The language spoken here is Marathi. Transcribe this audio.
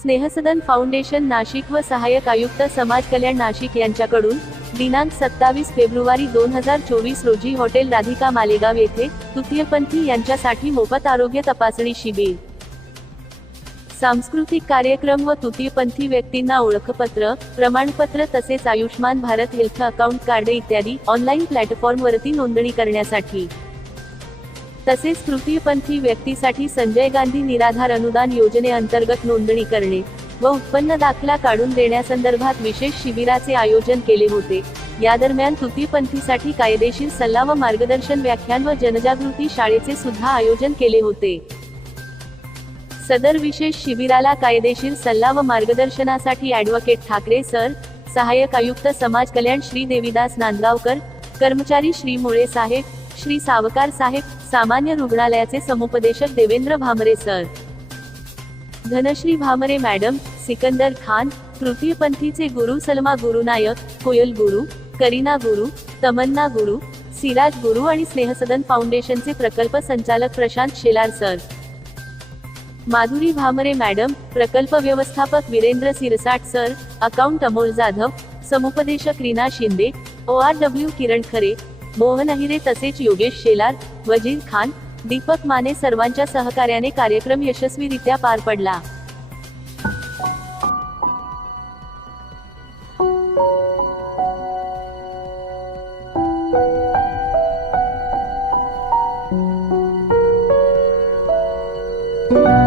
स्नेहसदन फाउंडेशन नाशिक व सहाय्यक आयुक्त समाज कल्याण नाशिक यांच्याकडून दिनांक सत्तावीस फेब्रुवारी दोन हजार चोवीस रोजी हॉटेल राधिका मालेगाव येथे तृतीयपंथी यांच्यासाठी मोफत आरोग्य तपासणी शिबिर. सांस्कृतिक कार्यक्रम व तृतीयपंथी व्यक्तींना ओळखपत्र प्रमाणपत्र तसेच Ayushman Bharat health account card इत्यादी ऑनलाईन प्लॅटफॉर्मवरती नोंदणी करण्यासाठी. तसेच तृतीयपंथी व्यक्तीसाठी संजय गांधी निराधार अनुदान योजनेअंतर्गत नोंदणी करणे व उत्पन्न दाखला काढून देण्यासंदर्भात विशेष शिबिराचे आयोजन केले होते. या दरम्यान तृतीयपंथीसाठी कायदेशीर सल्ला व मार्गदर्शन व्याख्यान व जनजागृती शाळेचे सुद्धा आयोजन केले होते. सदर विशेष शिबिराला कायदेशीर सल्ला व मार्गदर्शनासाठी ॲडव्होकेट ठाकरे सर सहाय्यक आयुक्त समाज कल्याण श्री देविदास नांदगावकर कर्मचारी श्री मुळे साहेब श्री सावकार साहेब सामान्य रुग्णालयाचे समुपदेशक देवेंद्र भामरे सर. धनश्री भामरे मॅडम सिकंदर खान तृतीयपंथीचे गुरु सलमा गुरुनायक कोयल गुरु करीना गुरु तमन्ना गुरु सिराज गुरु आणि स्नेहसदन फाउंडेशनचे प्रकल्प संचालक प्रशांत शेलार सर. माधुरी भामरे मॅडम प्रकल्प व्यवस्थापक वीरेंद्र सिरसाट सर अकाउंट अमोल जाधव समुपदेशक Reena Shinde O R W Kiran Khare Mohan Ahire तसेच योगेश शेलार वजीर खान दीपक माने सर्वांच्या सहकार्याने कार्यक्रम यशस्वीरित्या पार पडला. thank you